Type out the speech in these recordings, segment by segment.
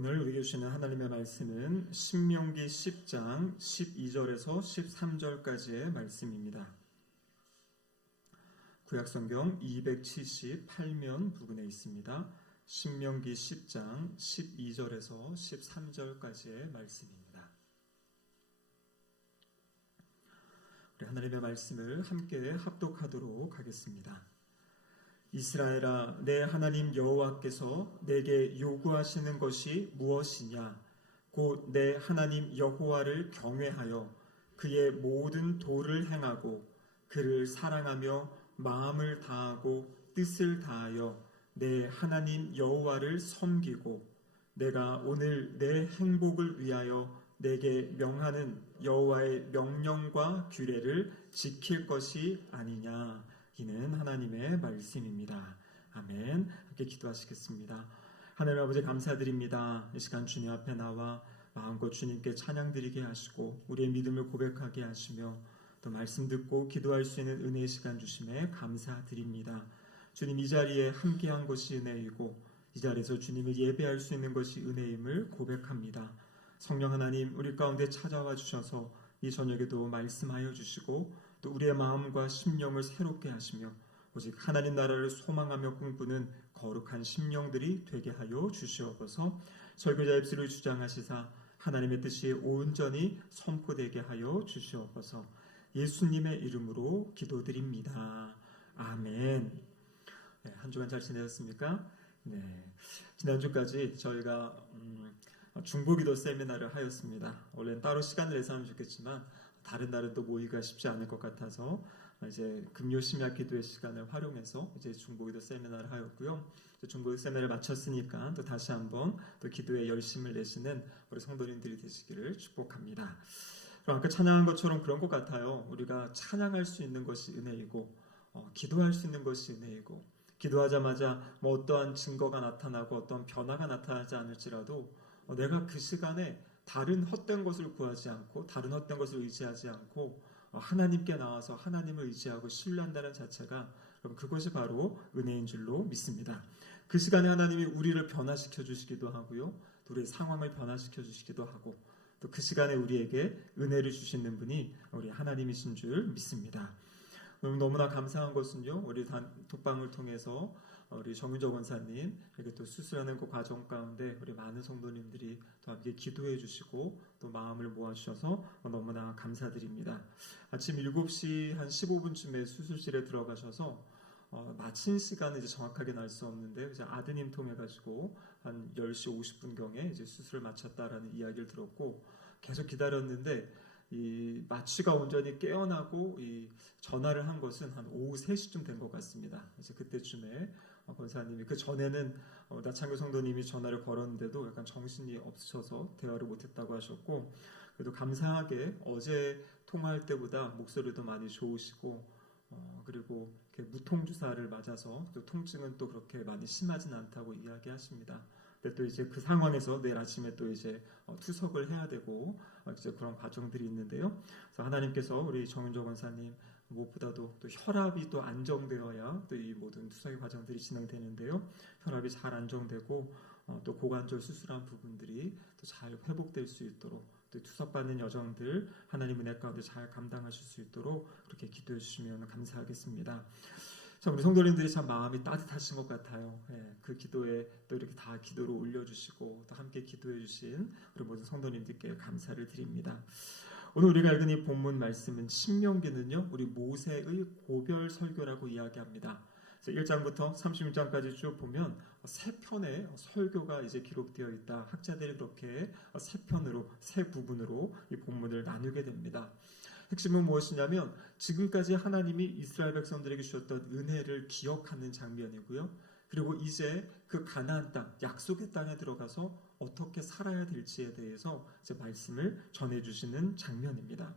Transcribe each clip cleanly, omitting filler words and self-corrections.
오늘 우리에게 주시는 하나님의 말씀은 신명기 10장 12절에서 13절까지의 말씀입니다. 구약성경 278면 부근에 있습니다. 신명기 10장 12절에서 13절까지의 말씀입니다. 우리 하나님의 말씀을 함께 합독하도록 하겠습니다. 이스라엘아, 내 하나님 여호와께서 내게 요구하시는 것이 무엇이냐? 곧 내 하나님 여호와를 경외하여 그의 모든 도를 행하고 그를 사랑하며 마음을 다하고 뜻을 다하여 내 하나님 여호와를 섬기고 내가 오늘 내 행복을 위하여 내게 명하는 여호와의 명령과 규례를 지킬 것이 아니냐? 이는 하나님의 말씀입니다. 아멘. 함께 기도하시겠습니다. 하나님 아버지 감사드립니다. 이 시간 주님 앞에 나와 마음껏 주님께 찬양드리게 하시고 우리의 믿음을 고백하게 하시며 또 말씀 듣고 기도할 수 있는 은혜의 시간 주심에 감사드립니다. 주님, 이 자리에 함께한 것이 은혜이고 이 자리에서 주님을 예배할 수 있는 것이 은혜임을 고백합니다. 성령 하나님, 우리 가운데 찾아와 주셔서 이 저녁에도 말씀하여 주시고 또 우리의 마음과 심령을 새롭게 하시며 오직 하나님 나라를 소망하며 꿈꾸는 거룩한 심령들이 되게 하여 주시옵소서. 설교자 입술을 주장하시사 하나님의 뜻이 온전히 선포되게 하여 주시옵소서. 예수님의 이름으로 기도드립니다. 아멘. 네, 한 주간 잘 지내셨습니까? 네, 지난주까지 저희가 중보기도 세미나를 하였습니다. 원래는 따로 시간을 내서 하면 좋겠지만 다른 날은 또 모이기가 쉽지 않을 것 같아서 이제 금요 심야 기도의 시간을 활용해서 이제 중보기도 세미나를 하였고요. 중보기도 세미나를 마쳤으니까 또 다시 한번 또 기도에 열심을 내시는 우리 성도님들이 되시기를 축복합니다. 그럼 아까 찬양한 것처럼 그런 것 같아요. 우리가 찬양할 수 있는 것이 은혜이고 기도할 수 있는 것이 은혜이고 기도하자마자 뭐 어떠한 증거가 나타나고 어떠한 변화가 나타나지 않을지라도 내가 그 시간에 다른 헛된 것을 구하지 않고 다른 헛된 것을 의지하지 않고 하나님께 나와서 하나님을 의지하고 신뢰한다는 자체가 그것이 바로 은혜인 줄로 믿습니다. 그 시간에 하나님이 우리를 변화시켜 주시기도 하고요. 또 우리의 상황을 변화시켜 주시기도 하고 또 그 시간에 우리에게 은혜를 주시는 분이 우리 하나님이신 줄 믿습니다. 너무나 감사한 것은요, 우리 독방을 통해서 우리 정윤정 원사님 이렇게 또 수술하는 그 과정 가운데 우리 많은 성도님들이 또 함께 기도해 주시고 또 마음을 모아 주셔서 너무나 감사드립니다. 아침 7시 한 15분쯤에 수술실에 들어가셔서 마친 시간은 이제 정확하게 알 수 없는데 이제 아드님 통해 가지고 한 10시 50분경에 이제 수술을 마쳤다라는 이야기를 들었고 계속 기다렸는데 이 마취가 온전히 깨어나고 이 전화를 한 것은 한 오후 3시쯤 된 것 같습니다. 이제 그때쯤에 권사님이 그 전에는 나창교 성도님이 전화를 걸었는데도 약간 정신이 없으셔서 대화를 못했다고 하셨고 그래도 감사하게 어제 통화할 때보다 목소리도 많이 좋으시고 그리고 이렇게 무통주사를 맞아서 또 통증은 또 그렇게 많이 심하진 않다고 이야기하십니다. 근데 또 이제 그 상황에서 내일 아침에 또 이제 투석을 해야 되고 이제 그런 과정들이 있는데요. 그래서 하나님께서 우리 정윤정 원사님 무엇보다도 또 혈압이 또 안정되어야 또 이 모든 투석의 과정들이 진행되는데요. 혈압이 잘 안정되고 또 고관절 수술한 부분들이 또 잘 회복될 수 있도록 또 투석받는 여정들 하나님 은혜 가운데 잘 감당하실 수 있도록 그렇게 기도해 주시면 감사하겠습니다. 자, 우리 성도님들이 참 마음이 따뜻하신 것 같아요. 그 기도에 또 이렇게 다 기도로 올려주시고 또 함께 기도해 주신 우리 모든 성도님들께 감사를 드립니다. 오늘 우리가 읽은 이 본문 말씀은 신명기는요, 우리 모세의 고별 설교라고 이야기합니다. 1장부터 36장까지 쭉 보면 세 편의 설교가 이제 기록되어 있다. 학자들이 그렇게 세 편으로, 세 부분으로 이 본문을 나누게 됩니다. 핵심은 무엇이냐면 지금까지 하나님이 이스라엘 백성들에게 주셨던 은혜를 기억하는 장면이고요. 그리고 이제 그 가나안 땅, 약속의 땅에 들어가서 어떻게 살아야 될지에 대해서 이제 말씀을 전해주시는 장면입니다.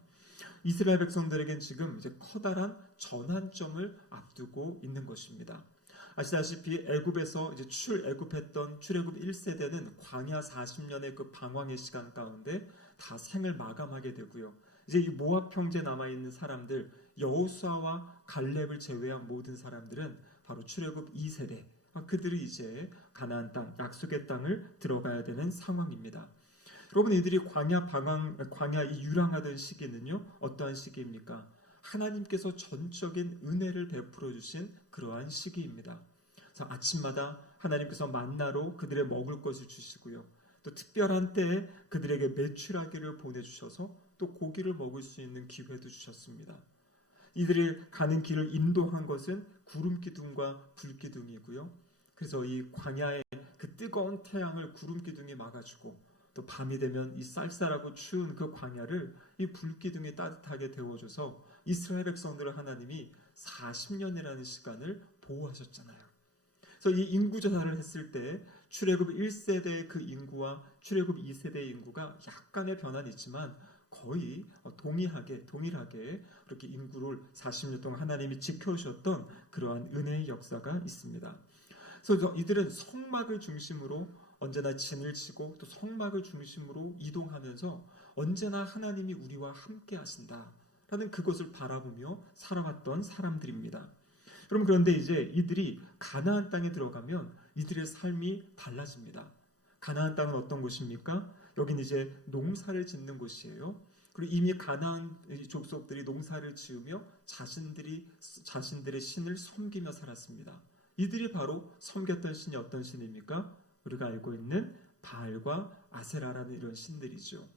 이스라엘 백성들에겐 지금 이제 커다란 전환점을 앞두고 있는 것입니다. 아시다시피 애굽에서 이제 출애굽했던 출애굽 1세대는 광야 40년의 그 방황의 시간 가운데 다 생을 마감하게 되고요. 이제 이 모압 형제 남아 있는 사람들 여호수아와 갈렙을 제외한 모든 사람들은 바로 출애굽 2세대 그들이 이제 가나안 땅, 약속의 땅을 들어가야 되는 상황입니다. 여러분, 이들이 광야 이 유랑하던 시기는요, 어떠한 시기입니까? 하나님께서 전적인 은혜를 베풀어 주신 그러한 시기입니다. 그래서 아침마다 하나님께서 만나로 그들의 먹을 것을 주시고요, 또 특별한 때에 그들에게 메추라기를 보내주셔서 또 고기를 먹을 수 있는 기회도 주셨습니다. 이들이 가는 길을 인도한 것은 구름 기둥과 불 기둥이고요. 그래서 이 광야의 그 뜨거운 태양을 구름 기둥이 막아주고, 또 밤이 되면 이 쌀쌀하고 추운 그 광야를 이 불 기둥이 따뜻하게 데워줘서 이스라엘 백성들을 하나님이 40년이라는 시간을 보호하셨잖아요. 그래서 이 인구 조사를 했을 때 출애굽 1세대의 그 인구와 출애굽 2세대의 인구가 약간의 변화는 있지만 거의 동일하게 그렇게 인구를 40년 동안 하나님이 지켜주셨던 그러한 은혜의 역사가 있습니다. 그래서 이들은 성막을 중심으로 언제나 진을 치고 또 성막을 중심으로 이동하면서 언제나 하나님이 우리와 함께 하신다라는 그것을 바라보며 살아왔던 사람들입니다. 여러분, 그런데 이제 이들이 가나안 땅에 들어가면 이들의 삶이 달라집니다. 가나안 땅은 어떤 곳입니까? 여긴 이제 농사를 짓는 곳이에요. 그리고 이미 가나안 족속들이 농사를 지으며 자신들의 신을 섬기며 살았습니다. 이들이 바로 섬겼던 신이 어떤 신입니까? 우리가 알고 있는 바알과 아세라라는 이런 신들이죠.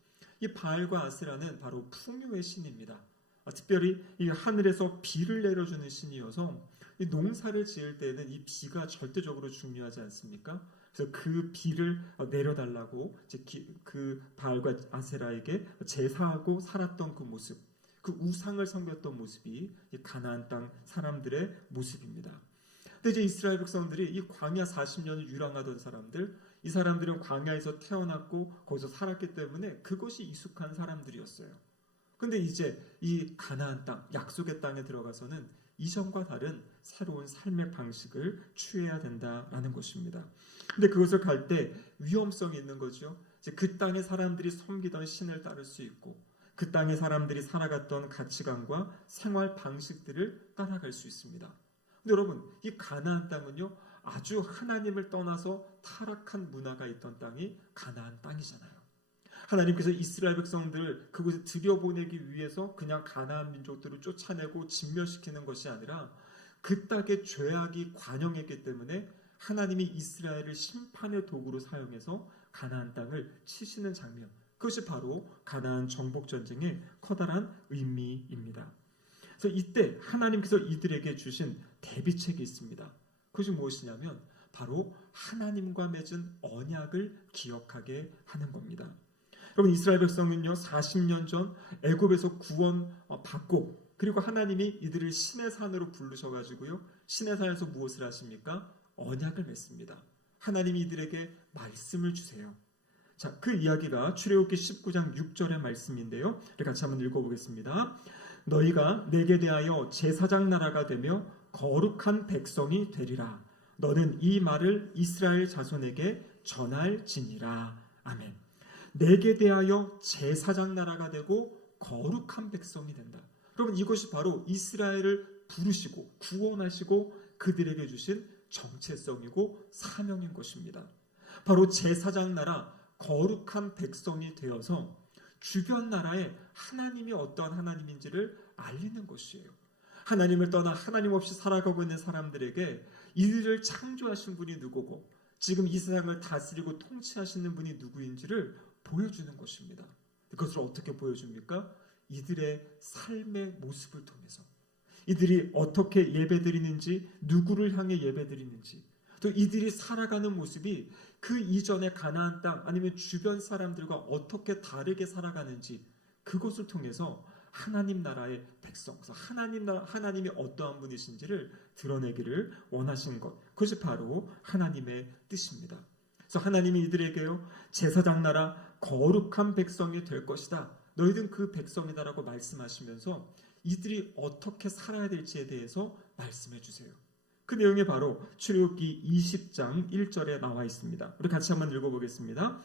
이 바알과 아세라는 바로 풍요의 신입니다. 특별히 이 하늘에서 비를 내려주는 신이어서 이 농사를 지을 때는 이 비가 절대적으로 중요하지 않습니까? 그래서 그 비를 내려달라고 그 바알과 아세라에게 제사하고 살았던 그 모습, 그 우상을 섬겼던 모습이 이 가나안 땅 사람들의 모습입니다. 근데 이제 이스라엘 백성들이 이 광야 40년을 유랑하던 사람들, 이 사람들은 광야에서 태어났고 거기서 살았기 때문에 그것이 익숙한 사람들이었어요. 근데 이제 이 가나안 땅, 약속의 땅에 들어가서는 이전과 다른 새로운 삶의 방식을 취해야 된다라는 것입니다. 근데 그것을 갈 때 위험성이 있는 거죠. 이제 그 땅의 사람들이 섬기던 신을 따를 수 있고 그 땅의 사람들이 살아갔던 가치관과 생활 방식들을 따라갈 수 있습니다. 근데 여러분, 이 가나안 땅은요, 아주 하나님을 떠나서 타락한 문화가 있던 땅이 가나안 땅이잖아요. 하나님께서 이스라엘 백성들을 그곳에 들여보내기 위해서 그냥 가나안 민족들을 쫓아내고 진멸시키는 것이 아니라 그 땅의 죄악이 관영했기 때문에 하나님이 이스라엘을 심판의 도구로 사용해서 가나안 땅을 치시는 장면, 그것이 바로 가나안 정복전쟁의 커다란 의미입니다. 그래서 이때 하나님께서 이들에게 주신 대비책이 있습니다. 그것이 무엇이냐면 바로 하나님과 맺은 언약을 기억하게 하는 겁니다. 여러분, 이스라엘 백성은요 40년 전 애굽에서 구원 받고, 그리고 하나님이 이들을 신의 산으로 부르셔가지고요 신의 산에서 무엇을 하십니까? 언약을 맺습니다. 하나님이 이들에게 말씀을 주세요. 자, 그 이야기가 출애굽기 19장 6절의 말씀인데요, 같이 한번 읽어보겠습니다. 너희가 내게 대하여 제사장 나라가 되며 거룩한 백성이 되리라. 너는 이 말을 이스라엘 자손에게 전할지니라. 아멘. 내게 대하여 제사장 나라가 되고 거룩한 백성이 된다. 여러분, 이것이 바로 이스라엘을 부르시고 구원하시고 그들에게 주신 정체성이고 사명인 것입니다. 바로 제사장 나라, 거룩한 백성이 되어서 주변 나라에 하나님이 어떠한 하나님인지를 알리는 것이에요. 하나님을 떠나 하나님 없이 살아가고 있는 사람들에게 이들을 창조하신 분이 누구고 지금 이 세상을 다스리고 통치하시는 분이 누구인지를 보여주는 것입니다. 그것을 어떻게 보여줍니까? 이들의 삶의 모습을 통해서, 이들이 어떻게 예배드리는지, 누구를 향해 예배드리는지, 또 이들이 살아가는 모습이 그 이전의 가나안 땅 아니면 주변 사람들과 어떻게 다르게 살아가는지, 그것을 통해서 하나님 나라의 백성, 하나님이 어떠한 분이신지를 드러내기를 원하신 것, 그것이 바로 하나님의 뜻입니다. 그래서 하나님이 이들에게요 제사장 나라, 거룩한 백성이 될 것이다, 너희들은 그 백성이다라고 말씀하시면서 이들이 어떻게 살아야 될지에 대해서 말씀해 주세요. 그 내용이 바로 출애굽기 20장 1절에 나와 있습니다. 우리 같이 한번 읽어보겠습니다.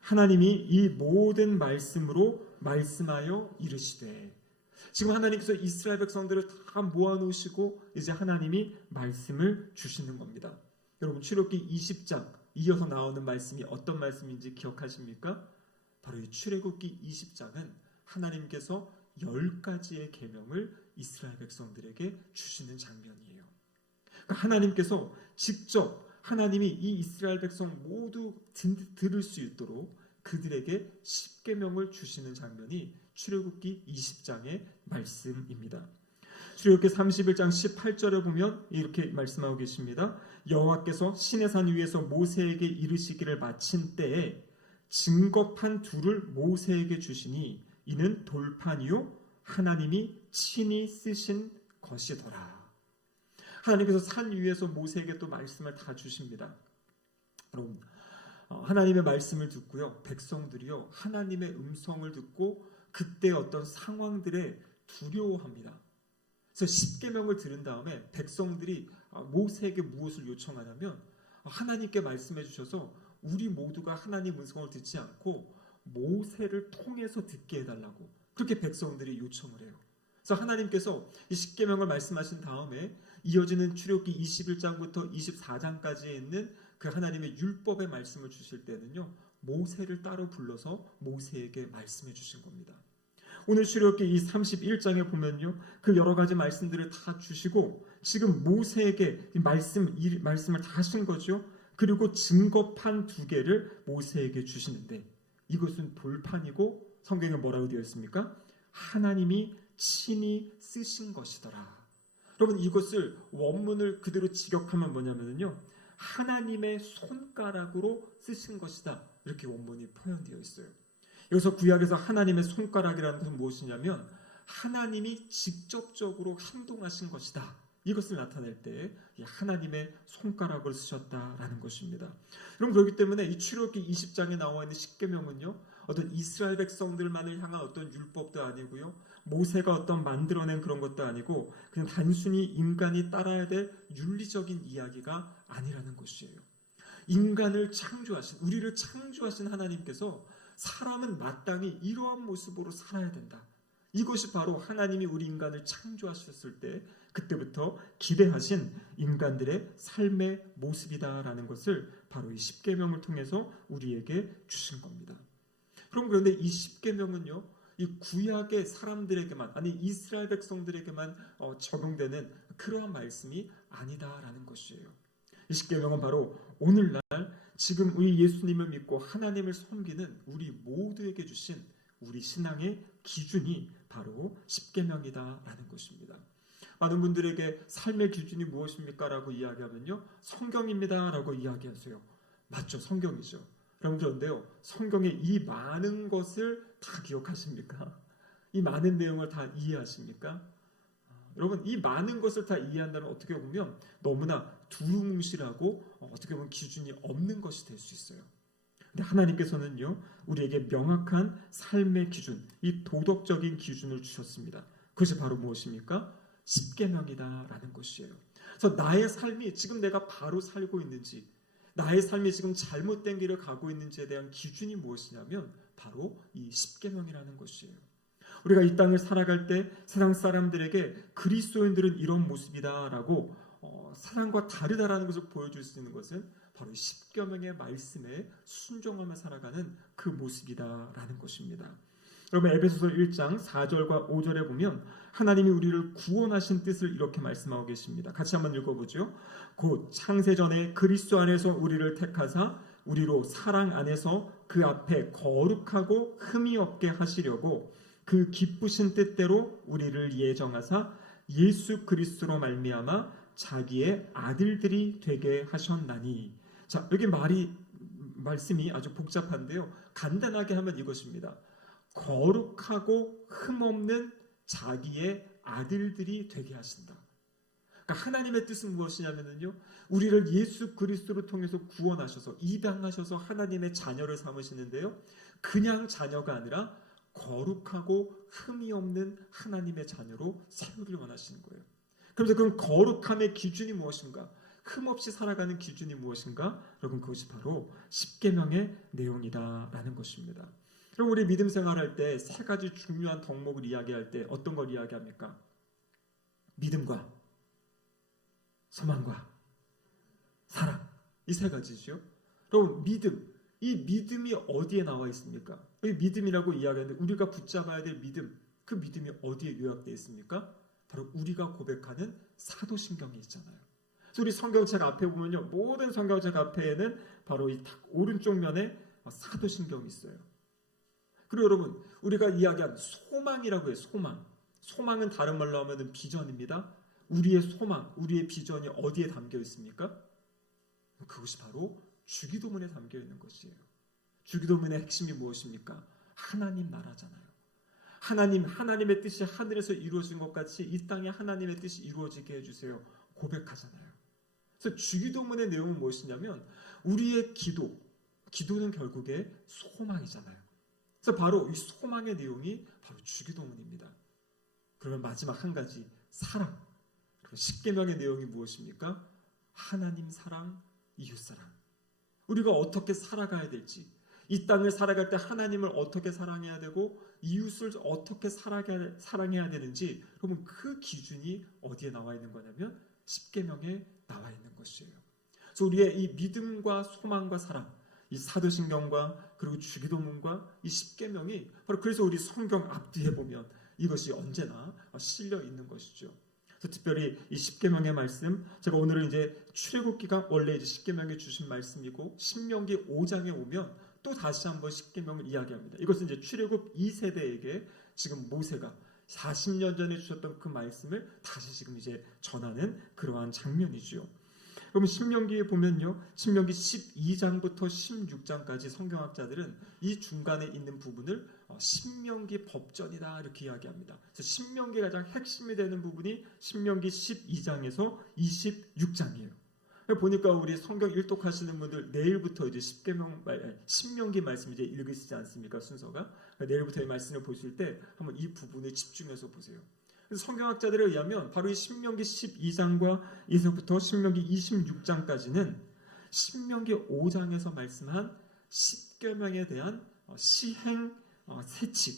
하나님이 이 모든 말씀으로 말씀하여 이르시되, 지금 하나님께서 이스라엘 백성들을 다 모아놓으시고 이제 하나님이 말씀을 주시는 겁니다. 여러분 출애굽기 20장 이어서 나오는 말씀이 어떤 말씀인지 기억하십니까? 바로 이 출애굽기 20장은 하나님께서 10가지의 계명을 이스라엘 백성들에게 주시는 장면이에요. 그러니까 하나님께서 직접 하나님이 이 이스라엘 백성 모두 들을 수 있도록 그들에게 10계명을 주시는 장면이 출애굽기 20장의 말씀입니다. 출애굽기 31장 18절에 보면 이렇게 말씀하고 계십니다. 여호와께서 시내산 위에서 모세에게 이르시기를 마친 때에 증거판 둘을 모세에게 주시니 이는 돌판이요 하나님이 친히 쓰신 것이더라. 하나님께서 산 위에서 모세에게 또 말씀을 다 주십니다. 여러분 하나님의 말씀을 듣고요, 백성들이요 하나님의 음성을 듣고 그때 어떤 상황들에 두려워합니다. 그래서 10계명을 들은 다음에 백성들이 모세에게 무엇을 요청하냐면 하나님께 말씀해 주셔서 우리 모두가 하나님 음성을 듣지 않고 모세를 통해서 듣게 해달라고 그렇게 백성들이 요청을 해요. 그래서 하나님께서 이 10계명을 말씀하신 다음에 이어지는 출애굽기 21장부터 24장까지에 있는 그 하나님의 율법의 말씀을 주실 때는요, 모세를 따로 불러서 모세에게 말씀해 주신 겁니다. 오늘 출애굽기 이 31장에 보면요, 그 여러 가지 말씀들을 다 주시고 지금 모세에게 말씀을 다 하신 거죠. 그리고 증거판 2개를 모세에게 주시는데 이것은 돌판이고 성경에 뭐라고 되어 있습니까? 하나님이 친히 쓰신 것이더라. 여러분 이것을 원문을 그대로 직역하면 뭐냐면요, 하나님의 손가락으로 쓰신 것이다. 이렇게 원문이 표현되어 있어요. 여기서 구약에서 하나님의 손가락이라는 것은 무엇이냐면 하나님이 직접적으로 행동하신 것이다. 이것을 나타낼 때 하나님의 손가락을 쓰셨다라는 것입니다. 여러분 그렇기 때문에 이 출애굽기 20장에 나와 있는 10계명은요, 어떤 이스라엘 백성들만을 향한 어떤 율법도 아니고요, 모세가 어떤 만들어낸 그런 것도 아니고 그냥 단순히 인간이 따라야 될 윤리적인 이야기가 아니라는 것이에요. 인간을 창조하신, 우리를 창조하신 하나님께서 사람은 마땅히 이러한 모습으로 살아야 된다. 이것이 바로 하나님이 우리 인간을 창조하셨을 때 그때부터 기대하신 인간들의 삶의 모습이다라는 것을 바로 이 10계명을 통해서 우리에게 주신 겁니다. 그런데 이 10계명은요, 이 구약의 사람들에게만, 아니 이스라엘 백성들에게만 적용되는 그러한 말씀이 아니다라는 것이에요. 이 10계명은 바로 오늘날 지금 우리 예수님을 믿고 하나님을 섬기는 우리 모두에게 주신 우리 신앙의 기준이 바로 10계명이다라는 것입니다. 많은 분들에게 삶의 기준이 무엇입니까? 라고 이야기하면요, 성경입니다 라고 이야기하세요. 맞죠, 성경이죠. 여러분 그런데요, 성경의 이 많은 것을 다 기억하십니까? 이 많은 내용을 다 이해하십니까? 여러분 이 많은 것을 다 이해한다면 어떻게 보면 너무나 두루뭉실하고 어떻게 보면 기준이 없는 것이 될 수 있어요. 근데 하나님께서는요, 우리에게 명확한 삶의 기준, 이 도덕적인 기준을 주셨습니다. 그것이 바로 무엇입니까? 10계명이다라는 것이에요. 그래서 나의 삶이 지금 내가 바로 살고 있는지, 나의 삶이 지금 잘못된 길을 가고 있는지에 대한 기준이 무엇이냐면 바로 이 10계명이라는 것이에요. 우리가 이 땅을 살아갈 때 세상 사람들에게 그리스도인들은 이런 모습이다라고 세상과 다르다라는 것을 보여줄 수 있는 것은 바로 10계명의 말씀에 순종하며 살아가는 그 모습이다라는 것입니다. 여러분 에베소서 1장 4절과 5절에 보면 하나님이 우리를 구원하신 뜻을 이렇게 말씀하고 계십니다. 같이 한번 읽어보죠. 곧 창세전에 그리스도 안에서 우리를 택하사 우리로 사랑 안에서 그 앞에 거룩하고 흠이 없게 하시려고 그 기쁘신 뜻대로 우리를 예정하사 예수 그리스도로 말미암아 자기의 아들들이 되게 하셨나니. 자, 여기 말씀이 아주 복잡한데요, 간단하게 하면 이것입니다. 거룩하고 흠없는 자기의 아들들이 되게 하신다. 그러니까 하나님의 뜻은 무엇이냐면요, 우리를 예수 그리스도를 통해서 구원하셔서 입양하셔서 하나님의 자녀를 삼으시는데요, 그냥 자녀가 아니라 거룩하고 흠이 없는 하나님의 자녀로 세우길 원하시는 거예요. 그래서 그 거룩함의 기준이 무엇인가? 흠없이 살아가는 기준이 무엇인가? 여러분 그것이 바로 10계명의 내용이다라는 것입니다. 그럼 우리 믿음 생활할 때 세 가지 중요한 덕목을 이야기할 때 어떤 걸 이야기합니까? 믿음과 소망과 사랑. 이 세 가지죠. 여러분, 믿음. 이 믿음이 어디에 나와 있습니까? 이 믿음이라고 이야기하는데 우리가 붙잡아야 될 믿음, 그 믿음이 어디에 요약되어 있습니까? 바로 우리가 고백하는 사도신경에 있잖아요. 그래서 우리 성경책 앞에 보면요, 모든 성경책 앞에는 바로 이 오른쪽 면에 사도신경이 있어요. 그리고 여러분, 우리가 이야기한 소망이라고 해요. 소망은 다른 말로 하면 비전입니다. 우리의 소망, 우리의 비전이 어디에 담겨 있습니까? 그것이 바로 주기도문에 담겨 있는 것이에요. 주기도문의 핵심이 무엇입니까? 하나님 나라잖아요. 하나님의 뜻이 하늘에서 이루어진 것 같이 이 땅에 하나님의 뜻이 이루어지게 해주세요. 고백하잖아요. 그래서 주기도문의 내용은 무엇이냐면 우리의 기도는 결국에 소망이잖아요. 그래서 바로 이 소망의 내용이 바로 주기도문입니다. 그러면 마지막 한 가지, 사랑. 그리고 십계명의 내용이 무엇입니까? 하나님 사랑, 이웃 사랑. 우리가 어떻게 살아가야 될지, 이 땅을 살아갈 때 하나님을 어떻게 사랑해야 되고 이웃을 어떻게 사랑해야 되는지, 여러분 그 기준이 어디에 나와 있는 거냐면 십계명에 나와 있는 것이에요. 그래서 우리의 이 믿음과 소망과 사랑, 이 사도신경과 그리고 주기도문과 이 십계명이 바로 그래서 우리 성경 앞뒤에 보면 이것이 언제나 실려 있는 것이죠. 그래서 특별히 이 십계명의 말씀, 제가 오늘은 이제 출애굽기가 원래 이제 십계명에 주신 말씀이고 신명기 5장에 오면 또 다시 한번 십계명을 이야기합니다. 이것은 이제 출애굽 2세대에게 지금 모세가 40년 전에 주셨던 그 말씀을 다시 지금 이제 전하는 그러한 장면이지요. 그럼 신명기에 보면요, 신명기 12장부터 16장까지 성경학자들은 이 중간에 있는 부분을 신명기 법전이다 이렇게 이야기합니다. 그래서 신명기 가장 핵심이 되는 부분이 신명기 12장에서 26장이에요. 보니까 우리 성경 일독하시는 분들 내일부터 이제 신명기 말씀 이제 읽으시지 않습니까? 순서가. 내일부터 이 말씀을 보실 때 한번 이 부분에 집중해서 보세요. 성경학자들에 의하면 바로 이 신명기 12장과 이제부터 신명기 26장까지는 신명기 5장에서 말씀한 십계명에 대한 시행 세칙,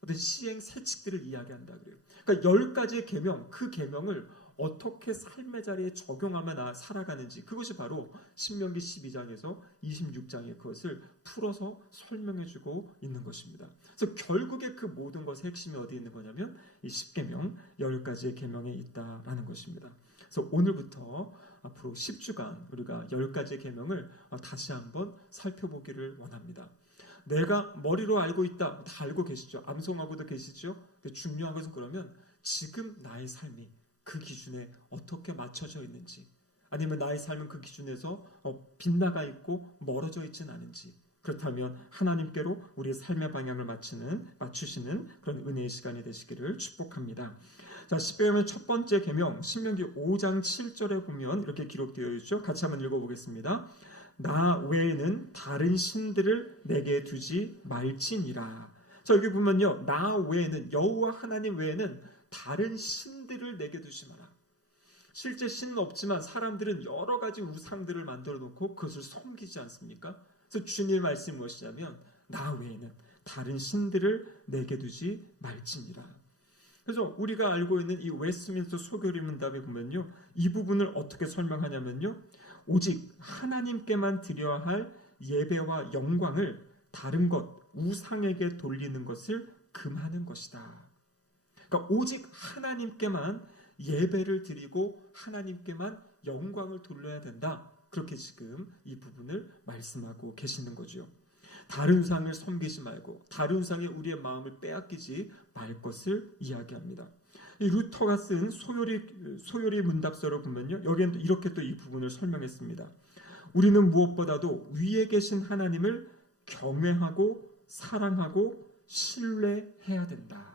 어떤 시행 세칙들을 이야기한다 그래요. 그러니까 10가지의 계명, 그 계명을 어떻게 삶의 자리에 적용하며 살아가는지, 그것이 바로 신명기 12장에서 26장에 그것을 풀어서 설명해주고 있는 것입니다. 그래서 결국에 그 모든 것의 핵심이 어디에 있는 거냐면 이 십계명 10가지의 계명에 있다라는 것입니다. 그래서 오늘부터 앞으로 10주간 우리가 10가지의 계명을 다시 한번 살펴보기를 원합니다. 내가 머리로 알고 있다, 다 알고 계시죠? 암송하고도 계시죠? 중요한 것은 그러면 지금 나의 삶이 그 기준에 어떻게 맞춰져 있는지, 아니면 나의 삶은 그 기준에서 빗나가 있고 멀어져 있지는 않은지, 그렇다면 하나님께로 우리의 삶의 방향을 맞추시는 그런 은혜의 시간이 되시기를 축복합니다. 자, 십계명의 첫 번째 계명 신명기 5장 7절에 보면 이렇게 기록되어 있죠. 같이 한번 읽어보겠습니다. 나 외에는 다른 신들을 내게 두지 말지니라. 자, 여기 보면요, 나 외에는, 여호와 하나님 외에는 다른 신들을 내게 두지 마라. 실제 신은 없지만 사람들은 여러 가지 우상들을 만들어 놓고 그것을 섬기지 않습니까? 그래서 주님의 말씀이 무엇이냐면 나 외에는 다른 신들을 내게 두지 말지니라. 그래서 우리가 알고 있는 이 웨스트민스터 소교리 문답에 보면요, 이 부분을 어떻게 설명하냐면요, 오직 하나님께만 드려야 할 예배와 영광을 다른 것, 우상에게 돌리는 것을 금하는 것이다. 그러니까 오직 하나님께만 예배를 드리고 하나님께만 영광을 돌려야 된다. 그렇게 지금 이 부분을 말씀하고 계시는 거죠. 다른 우상을 섬기지 말고 다른 우상에 우리의 마음을 빼앗기지 말 것을 이야기합니다. 이 루터가 쓴 소요리 문답서를 보면요, 여기에는 이렇게 또 이 부분을 설명했습니다. 우리는 무엇보다도 위에 계신 하나님을 경외하고 사랑하고 신뢰해야 된다.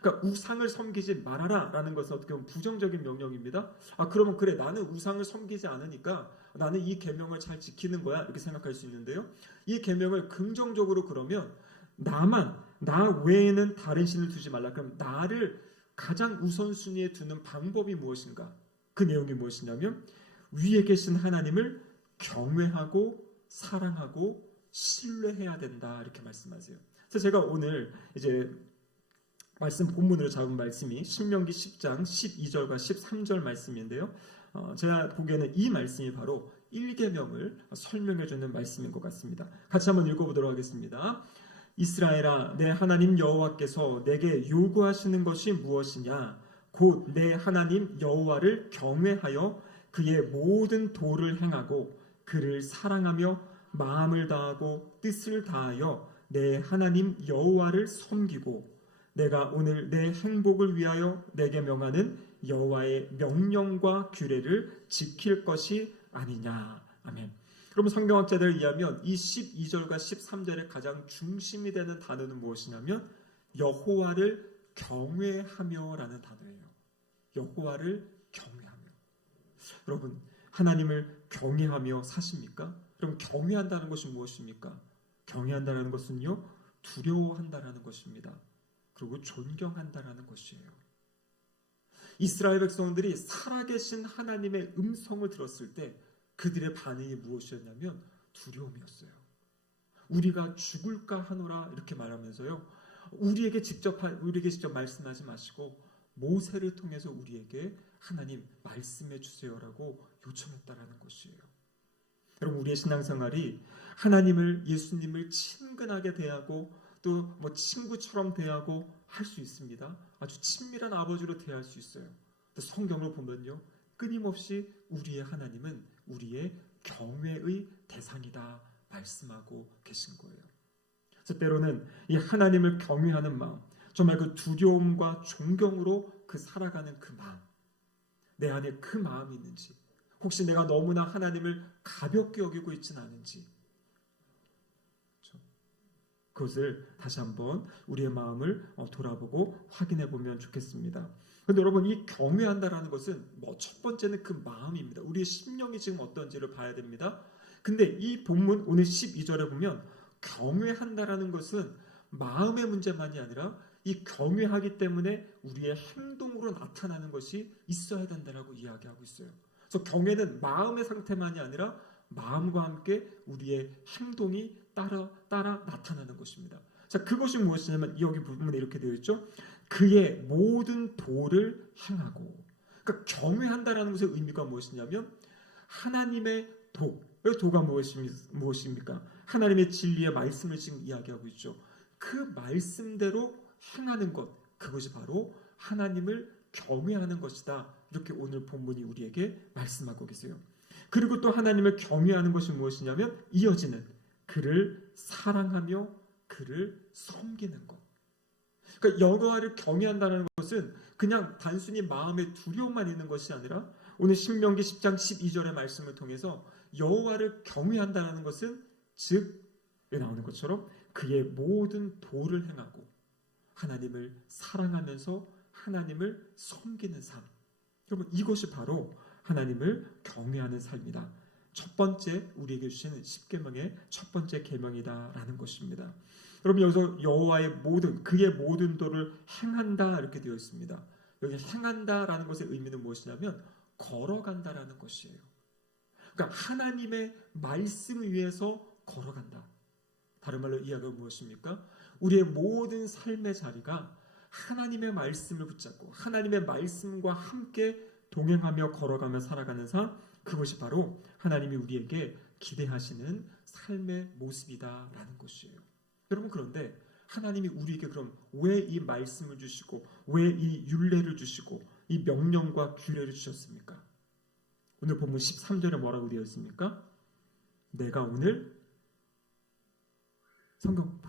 그러니까 우상을 섬기지 말아라 라는 것은 어떻게 보면 부정적인 명령입니다. 그러면 그래, 나는 우상을 섬기지 않으니까 나는 이 계명을 잘 지키는 거야 이렇게 생각할 수 있는데요, 이 계명을 긍정적으로 그러면 나 외에는 다른 신을 두지 말라. 그럼 나를 가장 우선순위에 두는 방법이 무엇인가? 그 내용이 무엇이냐면 위에 계신 하나님을 경외하고 사랑하고 신뢰해야 된다 이렇게 말씀하세요. 그래서 제가 오늘 이제 말씀 본문으로 잡은 말씀이 신명기 10장 12절과 13절 말씀인데요, 제가 보기에는 이 말씀이 바로 1계명을 설명해 주는 말씀인 것 같습니다. 같이 한번 읽어보도록 하겠습니다. 이스라엘아, 내 하나님 여호와께서 내게 요구하시는 것이 무엇이냐? 곧 내 하나님 여호와를 경외하여 그의 모든 도를 행하고 그를 사랑하며 마음을 다하고 뜻을 다하여 내 하나님 여호와를 섬기고 내가 오늘 내 행복을 위하여 내게 명하는 여호와의 명령과 규례를 지킬 것이 아니냐. 아멘. 그러면 성경학자들에 의하면 이 12절과 13절의 가장 중심이 되는 단어는 무엇이냐면 여호와를 경외하며라는 단어예요. 여호와를 경외하며. 여러분, 하나님을 경외하며 사십니까? 그럼 경외한다는 것이 무엇입니까? 경외한다는 것은요, 두려워한다는 것입니다. 그리고 존경한다는 것이에요. 이스라엘 백성들이 살아계신 하나님의 음성을 들었을 때 그들의 반응이 무엇이었냐면 두려움이었어요. 우리가 죽을까 하노라 이렇게 말하면서요, 우리에게 직접 말씀하지 마시고 모세를 통해서 우리에게 하나님 말씀해 주세요라고 요청했다라는 것이에요. 여러분, 우리의 신앙생활이 하나님을, 예수님을 친근하게 대하고 또 뭐 친구처럼 대하고 할 수 있습니다. 아주 친밀한 아버지로 대할 수 있어요. 성경을 보면요, 끊임없이 우리의 하나님은 우리의 경외의 대상이다 말씀하고 계신 거예요. 그래서 때로는 이 하나님을 경외하는 마음, 정말 그 두려움과 존경으로 그 살아가는 그 마음, 내 안에 그 마음이 있는지, 혹시 내가 너무나 하나님을 가볍게 여기고 있지는 않은지, 그것을 다시 한번 우리의 마음을 돌아보고 확인해 보면 좋겠습니다. 그런데 여러분, 이 경외한다라는 것은 첫 번째는 그 마음입니다. 우리의 심령이 지금 어떤지를 봐야 됩니다. 근데 이 본문 오늘 12절에 보면 경외한다라는 것은 마음의 문제만이 아니라 이 경외하기 때문에 우리의 행동으로 나타나는 것이 있어야 된다라고 이야기하고 있어요. 그래서 경외는 마음의 상태만이 아니라 마음과 함께 우리의 행동이 따라 나타나는 것입니다. 자, 그것이 무엇이냐면 여기 부분에 이렇게 되어 있죠. 그의 모든 도를 행하고. 그러니까 경외한다라는 것의 의미가 무엇이냐면 하나님의 도. 도가 무엇입니까? 하나님의 진리의 말씀을 지금 이야기하고 있죠. 그 말씀대로 행하는 것, 그것이 바로 하나님을 경외하는 것이다. 이렇게 오늘 본문이 우리에게 말씀하고 계세요. 그리고 또 하나님을 경외하는 것이 무엇이냐면 이어지는 그를 사랑하며 그를 섬기는 것. 그러니까 여호와를 경외한다는 것은 그냥 단순히 마음에 두려움만 있는 것이 아니라 오늘 신명기 10장 12절의 말씀을 통해서 여호와를 경외한다는 것은 즉 나오는 것처럼 그의 모든 도를 행하고 하나님을 사랑하면서 하나님을 섬기는 삶. 여러분, 이것이 바로 하나님을 경외하는 삶이다. 첫 번째 우리에게 주시는 10계명의 첫 번째 계명이다라는 것입니다. 여러분, 여기서 여호와의 모든, 그의 모든 도를 행한다 이렇게 되어 있습니다. 여기 행한다라는 것의 의미는 무엇이냐면 걸어간다라는 것이에요. 그러니까 하나님의 말씀 위에서 걸어간다. 다른 말로 이야기가 무엇입니까? 우리의 모든 삶의 자리가 하나님의 말씀을 붙잡고 하나님의 말씀과 함께 동행하며 걸어가며 살아가는 삶, 그것이 바로 하나님이 우리에게 기대하시는 삶의 모습이다라는 것이에요. 여러분, 그런데 하나님이 우리에게 그럼 왜 이 말씀을 주시고 왜 이 율례를 주시고 이 명령과 규례를 주셨습니까? 오늘 본문 13절에 뭐라고 되어 있습니까? 내가 오늘 성경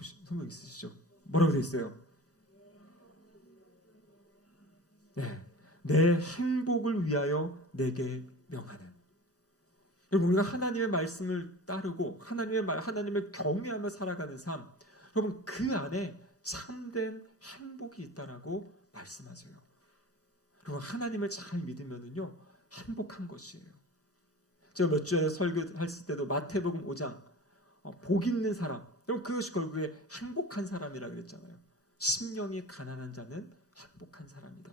있으시죠? 뭐라고 되어 있어요? 네, 내 행복을 위하여 내게 명하는. 여러분, 우리가 하나님의 말씀을 따르고 하나님을 경외하며 살아가는 삶, 여러분, 그 안에 참된 행복이 있다라고 말씀하세요. 그리고 하나님을 잘 믿으면은요 행복한 것이에요. 제가 몇 주에 설교했을 때도 마태복음 5장 복 있는 사람, 여러분, 그것이 결국에 행복한 사람이라 그랬잖아요. 심령이 가난한 자는 행복한 사람이다.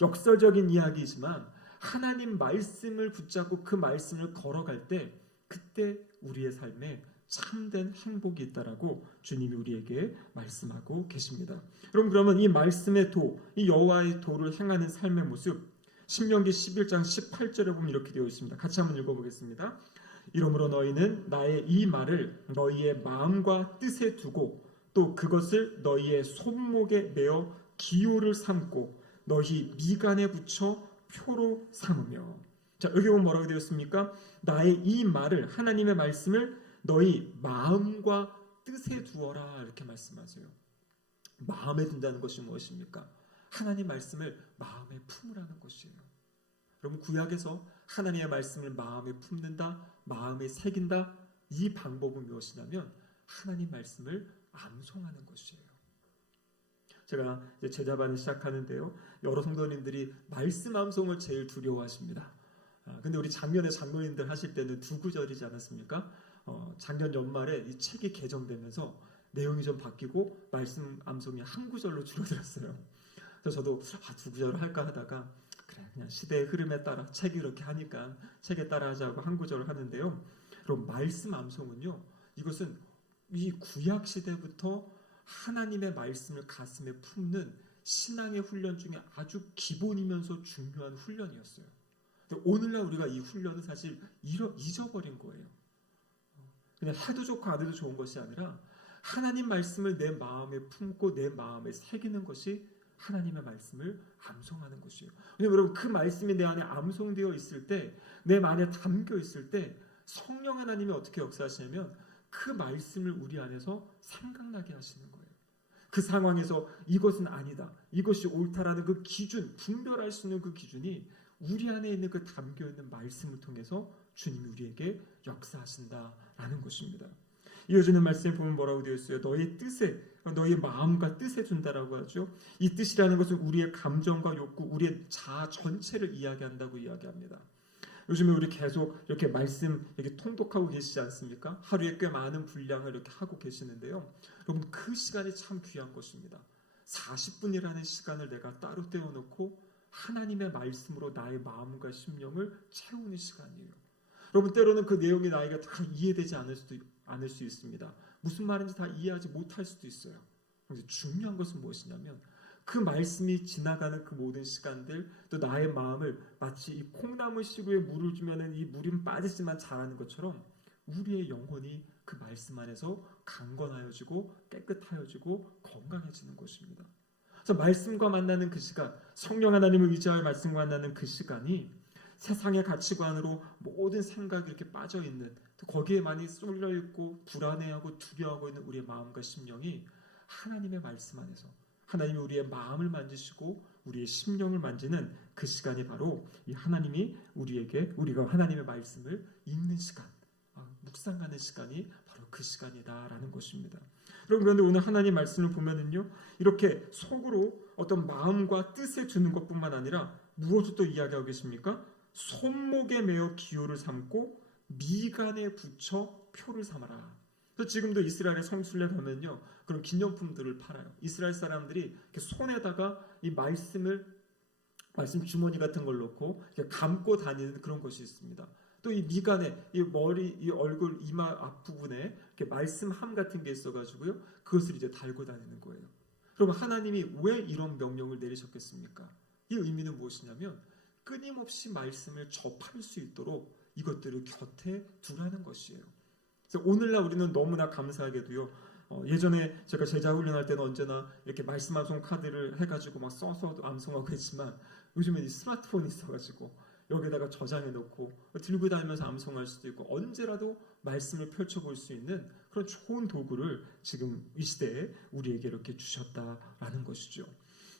역설적인 이야기이지만 하나님 말씀을 붙잡고 그 말씀을 걸어갈 때 그때 우리의 삶에 참된 행복이 있다라고 주님이 우리에게 말씀하고 계십니다. 여러분, 그러면 이 말씀의 도, 이 여호와의 도를 행하는 삶의 모습, 신명기 11장 18절에 보면 이렇게 되어 있습니다. 같이 한번 읽어보겠습니다. 이러므로 너희는 나의 이 말을 너희의 마음과 뜻에 두고 또 그것을 너희의 손목에 메어 기호를 삼고 너희 미간에 붙여 표로 삼으며. 자, 여기 보면 뭐라고 되었습니까? 나의 이 말을, 하나님의 말씀을 너희 마음과 뜻에 두어라, 이렇게 말씀하세요. 마음에 둔다는 것이 무엇입니까? 하나님 말씀을 마음에 품으라는 것이에요. 여러분, 구약에서 하나님의 말씀을 마음에 품는다, 마음에 새긴다, 이 방법은 무엇이냐면 하나님 말씀을 암송하는 것이에요. 제가 이제 제자반을 시작하는데요, 여러 성도님들이 말씀 암송을 제일 두려워하십니다. 근데 우리 작년에 장로님들 하실 때는 두 구절이지 않았습니까? 작년 연말에 이 책이 개정되면서 내용이 좀 바뀌고 말씀 암송이 한 구절로 줄어들었어요. 그래서 저도 두 구절을 할까 하다가 그래, 그냥 시대의 흐름에 따라 책이 이렇게 하니까 책에 따라 하자고 한 구절을 하는데요. 그럼 말씀 암송은요, 이것은 이 구약 시대부터 하나님의 말씀을 가슴에 품는 신앙의 훈련 중에 아주 기본이면서 중요한 훈련이었어요. 근데 오늘날 우리가 이 훈련은 사실 잊어버린 거예요. 그냥 해도 좋고 안 해도 좋은 것이 아니라 하나님 말씀을 내 마음에 품고 내 마음에 새기는 것이 하나님의 말씀을 암송하는 것이에요. 왜냐하면 여러분, 그 말씀이 내 안에 암송되어 있을 때, 내 안에 담겨 있을 때 성령 하나님이 어떻게 역사하시냐면 그 말씀을 우리 안에서 생각나게 하시는 거예요. 그 상황에서 이것은 아니다, 이것이 옳다라는 그 기준, 분별할 수 있는 그 기준이 우리 안에 있는 그 담겨있는 말씀을 통해서 주님이 우리에게 역사하신다라는 것입니다. 이어지는 말씀에 보면 뭐라고 되어 있어요? 너의 뜻에, 너의 마음과 뜻에 준다라고 하죠. 이 뜻이라는 것은 우리의 감정과 욕구, 우리의 자아 전체를 이야기한다고 이야기합니다. 요즘에 우리 계속 이렇게 말씀 이렇게 통독하고 계시지 않습니까? 하루에 꽤 많은 분량을 이렇게 하고 계시는데요. 여러분, 그 시간이 참 귀한 것입니다. 40분이라는 시간을 내가 따로 떼어놓고 하나님의 말씀으로 나의 마음과 심령을 채우는 시간이에요. 여러분, 때로는 그 내용이 나에게 다 이해되지 않을 수 있습니다. 무슨 말인지 다 이해하지 못할 수도 있어요. 그런데 중요한 것은 무엇이냐면 그 말씀이 지나가는 그 모든 시간들, 또 나의 마음을 마치 이 콩나물 시루에 물을 주면은 이 물은 빠지지만 자라는 것처럼 우리의 영혼이 그 말씀 안에서 강건하여지고 깨끗하여지고 건강해지는 것입니다. 그래서 말씀과 만나는 그 시간, 성령 하나님을 의지할 말씀과 만나는 그 시간이 세상의 가치관으로 모든 생각이 이렇게 빠져있는, 거기에 많이 쏠려있고 불안해하고 두려워하고 있는 우리의 마음과 심령이 하나님의 말씀 안에서 하나님이 우리의 마음을 만지시고 우리의 심령을 만지는 그 시간이 바로 이 하나님이 우리가 하나님의 말씀을 읽는 시간, 묵상하는 시간이 바로 그 시간이다라는 것입니다. 여러분, 그런데 오늘 하나님 말씀을 보면은요, 이렇게 속으로 어떤 마음과 뜻에 주는 것뿐만 아니라 무엇을 또 이야기하고 계십니까? 손목에 메어 기호를 삼고 미간에 붙여 표를 삼아라. 그래서 지금도 이스라엘의 성순례 보면요, 그런 기념품들을 팔아요. 이스라엘 사람들이 이렇게 손에다가 이 말씀 주머니 같은 걸 놓고 이렇게 감고 다니는 그런 것이 있습니다. 또 이 미간에, 이 머리, 이 얼굴, 이마 앞부분에 이렇게 말씀함 같은 게 있어가지고요, 그것을 이제 달고 다니는 거예요. 그럼 하나님이 왜 이런 명령을 내리셨겠습니까? 이 의미는 무엇이냐면 끊임없이 말씀을 접할 수 있도록 이것들을 곁에 두라는 것이에요. 그래서 오늘날 우리는 너무나 감사하게도요, 예전에 제가 제자 훈련할 때는 언제나 이렇게 말씀 암송 카드를 해가지고 막 써서 암송하고 했지만 요즘은 이 스마트폰이 있어가지고 여기다가 저장해 놓고 들고 다니면서 암송할 수도 있고 언제라도 말씀을 펼쳐볼 수 있는 그런 좋은 도구를 지금 이 시대에 우리에게 이렇게 주셨다라는 것이죠.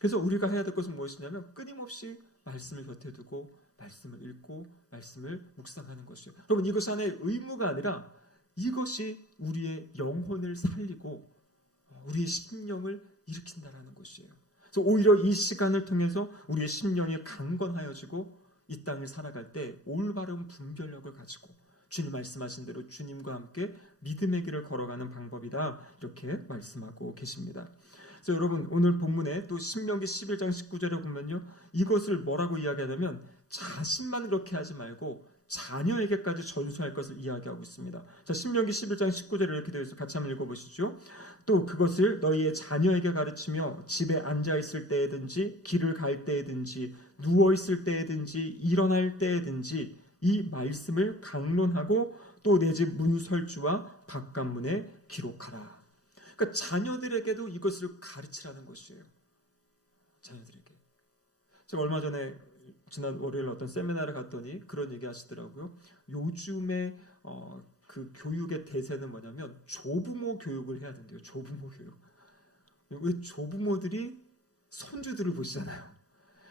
그래서 우리가 해야 될 것은 무엇이냐면 끊임없이 말씀을 곁에 두고 말씀을 읽고 말씀을 묵상하는 것이에요. 여러분, 이것이 하나의 의무가 아니라 이것이 우리의 영혼을 살리고 우리의 심령을 일으킨다라는 것이에요. 그래서 오히려 이 시간을 통해서 우리의 심령이 강건하여지고 이 땅을 살아갈 때 올바른 분별력을 가지고 주님 말씀하신 대로 주님과 함께 믿음의 길을 걸어가는 방법이다, 이렇게 말씀하고 계십니다. 그래서 여러분, 오늘 본문에 또 신명기 11장 19절에 보면요, 이것을 뭐라고 이야기하냐면 자신만 그렇게 하지 말고 자녀에게까지 전수할 것을 이야기하고 있습니다. 자, 신명기 11장 19절에 이렇게 되어 있어서 같이 한번 읽어보시죠. 또 그것을 너희의 자녀에게 가르치며 집에 앉아있을 때에든지 길을 갈 때에든지 누워있을 때에든지 일어날 때에든지 이 말씀을 강론하고 또 내 집 문설주와 바깥문에 기록하라. 그러니까 자녀들에게도 이것을 가르치라는 것이에요. 자녀들에게. 제가 얼마 전에 지난 월요일 어떤 세미나를 갔더니 그런 얘기 하시더라고요. 요즘에 그 교육의 대세는 뭐냐면 조부모 교육을 해야 된대요. 조부모 교육. 왜 조부모들이 손주들을 보시잖아요.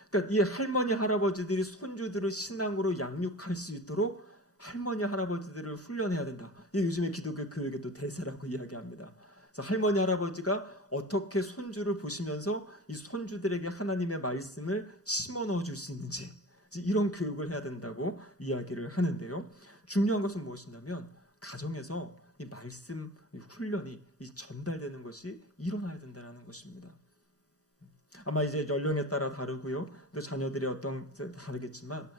그러니까 이 할머니 할아버지들이 손주들을 신앙으로 양육할 수 있도록 할머니 할아버지들을 훈련해야 된다. 이게 요즘에 기독교 교육의 또 대세라고 이야기합니다. 그래서 할머니 할아버지가 어떻게 손주를 보시면서 이 손주들에게 하나님의 말씀을 심어 넣어 줄 수 있는지 이런 교육을 해야 된다고 이야기를 하는데요. 중요한 것은 무엇이냐면 가정에서 이 말씀 훈련이 전달되는 것이 일어나야 된다는 것입니다. 아마 이제 연령에 따라 다르고요. 또 자녀들의 어떤 다르겠지만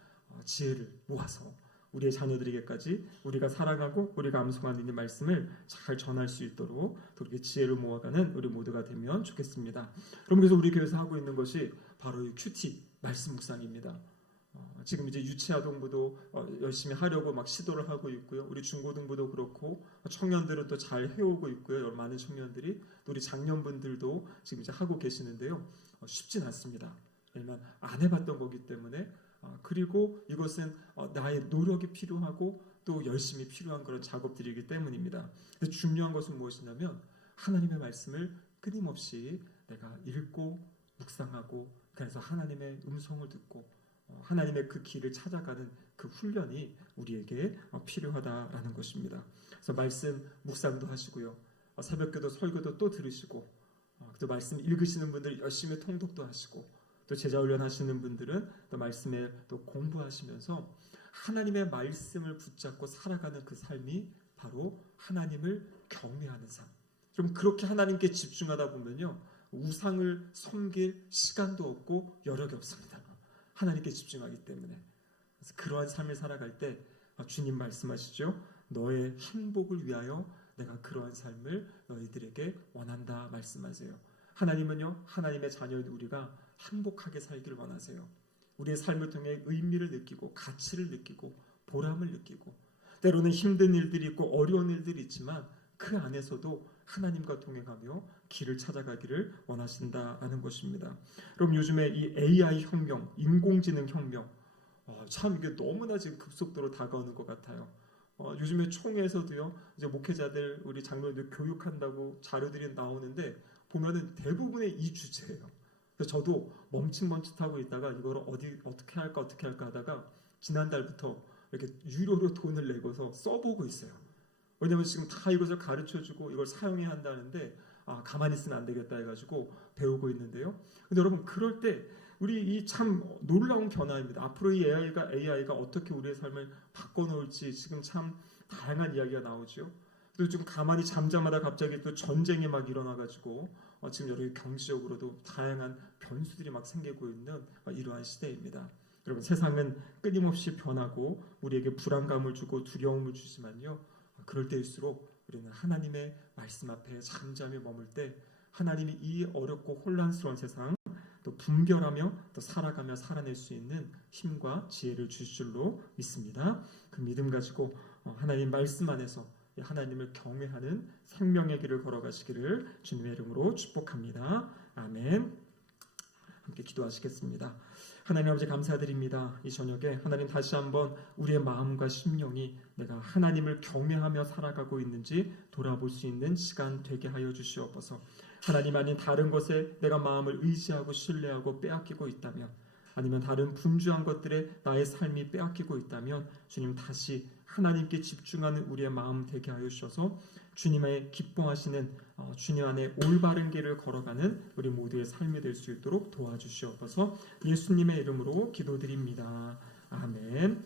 지혜를 모아서 우리의 자녀들에게까지 우리가 사랑하고 우리가 암송하는 이 말씀을 잘 전할 수 있도록 그렇게 지혜를 모아가는 우리 모두가 되면 좋겠습니다. 그럼 그래서 우리 교회에서 하고 있는 것이 바로 이 큐티 말씀 묵상입니다. 지금 이제 유치아동부도 열심히 하려고 막 시도를 하고 있고요. 우리 중고등부도 그렇고 청년들은 또 잘 해오고 있고요. 많은 청년들이 또 우리 장년분들도 지금 이제 하고 계시는데요. 쉽진 않습니다. 왜냐면 안 해봤던 거기 때문에 그리고 이것은 나의 노력이 필요하고 또 열심히 필요한 그런 작업들이기 때문입니다. 근데 중요한 것은 무엇이냐면 하나님의 말씀을 끊임없이 내가 읽고 묵상하고 그래서 하나님의 음성을 듣고 하나님의 그 길을 찾아가는 그 훈련이 우리에게 필요하다라는 것입니다. 그래서 말씀 묵상도 하시고요. 새벽기도 설교도 또 들으시고 또 말씀 읽으시는 분들 열심히 통독도 하시고 또 제자훈련 하시는 분들은 또 말씀에 또 공부하시면서 하나님의 말씀을 붙잡고 살아가는 그 삶이 바로 하나님을 경외하는 삶. 좀 그렇게 하나님께 집중하다 보면요. 우상을 섬길 시간도 없고 여력이 없습니다. 하나님께 집중하기 때문에. 그래서 그러한 삶을 살아갈 때 주님 말씀하시죠. 너의 행복을 위하여 내가 그러한 삶을 너희들에게 원한다 말씀하세요. 하나님은요. 하나님의 자녀인 우리가 행복하게 살기를 원하세요. 우리의 삶을 통해 의미를 느끼고 가치를 느끼고 보람을 느끼고 때로는 힘든 일들이 있고 어려운 일들이 있지만 그 안에서도 하나님과 동행하며 길을 찾아가기를 원하신다라는 것입니다. 그럼 요즘에 이 AI 혁명, 인공지능 혁명 참 이게 너무나 지금 급속도로 다가오는 것 같아요. 요즘에 총회에서도요, 이제 목회자들 우리 장로들 교육한다고 자료들이 나오는데 보면은 대부분의 이 주제예요. 그래서 저도 멈칫멈칫하고 있다가 이걸 어떻게 할까 하다가 지난달부터 이렇게 유료로 돈을 내고서 써보고 있어요. 왜냐하면 지금 다 이것을 가르쳐주고 이걸 사용해야 한다는데 가만히 있으면 안 되겠다 해가지고 배우고 있는데요. 근데 여러분 그럴 때 우리 이 참 놀라운 변화입니다. 앞으로 이 AI가 어떻게 우리의 삶을 바꿔놓을지 지금 참 다양한 이야기가 나오죠. 또 좀 가만히 잠자마다 갑자기 또 전쟁이 막 일어나가지고 지금 여러 경제적으로도 다양한 변수들이 막 생기고 있는 이러한 시대입니다. 여러분 세상은 끊임없이 변하고 우리에게 불안감을 주고 두려움을 주지만요. 그럴 때일수록 우리는 하나님의 말씀 앞에 잠잠히 머물 때 하나님이 이 어렵고 혼란스러운 세상 또 분별하며 또 살아가며 살아낼 수 있는 힘과 지혜를 주실 줄로 믿습니다. 그 믿음 가지고 하나님 말씀 안에서 하나님을 경외하는 생명의 길을 걸어가시기를 주님의 이름으로 축복합니다. 아멘. 함께 기도하시겠습니다. 하나님 아버지 감사드립니다. 이 저녁에 하나님 다시 한번 우리의 마음과 심령이 내가 하나님을 경외하며 살아가고 있는지 돌아볼 수 있는 시간 되게 하여 주시옵소서. 하나님 아닌 다른 것에 내가 마음을 의지하고 신뢰하고 빼앗기고 있다면 아니면 다른 분주한 것들에 나의 삶이 빼앗기고 있다면 주님 다시 하나님께 집중하는 우리의 마음 되게 하여 주셔서 주님의 기뻐하시는 주님 안에 올바른 길을 걸어가는 우리 모두의 삶이 될 수 있도록 도와주시옵소서. 예수님의 이름으로 기도드립니다. 아멘.